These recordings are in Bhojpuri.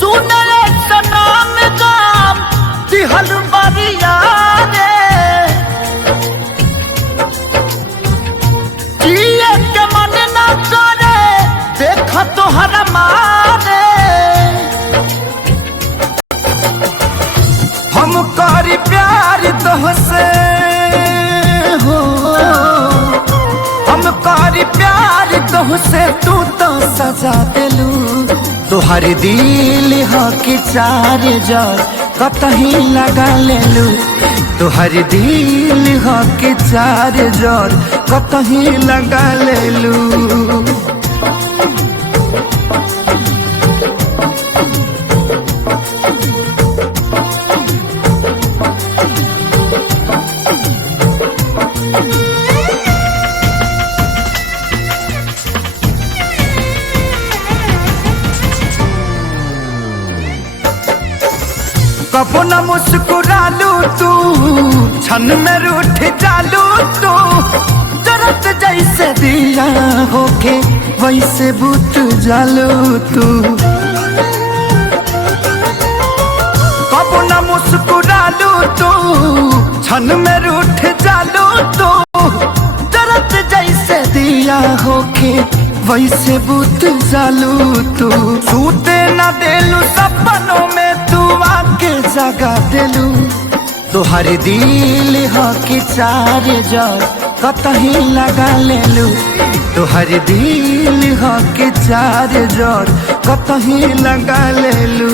सुनले सनाम काम दिहल बरिया रे जिए के मन न करे देख तोहरा मारे हम करी प्यार तोहसे हो हम करी प्यार तोहसे तू तो सजा दिलू तोहर दिल हो कि चार जार कतही लगा लेलू तोहर दिल हो कि चार जार कतही लगा लेलू कबो न मुस्कुरालू तू छन में रूठ जालू तू जरत जैसे दिया होके वैसे बुत जालू तू कबो न मुस्कुरालू तू छन में रूठ जालू तू जरत जैसे दिया होके वैसे बुत जालू तू सूते न देलू सपनों में तू आके जगा दिलू तोहर दिल हो कि चार जार कतही लगा लेलू तोहर दिल हो कि चार जार कतही लगा लेलू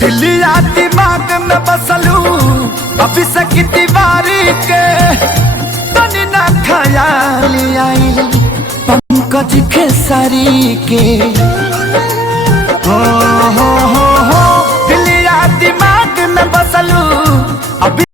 दिलिया दिमाग में बसलू अभी से दीवारी के तनी ना ख्याल आई पंकज खेसारी के हो दिलिया दिमाग में बसलू अभी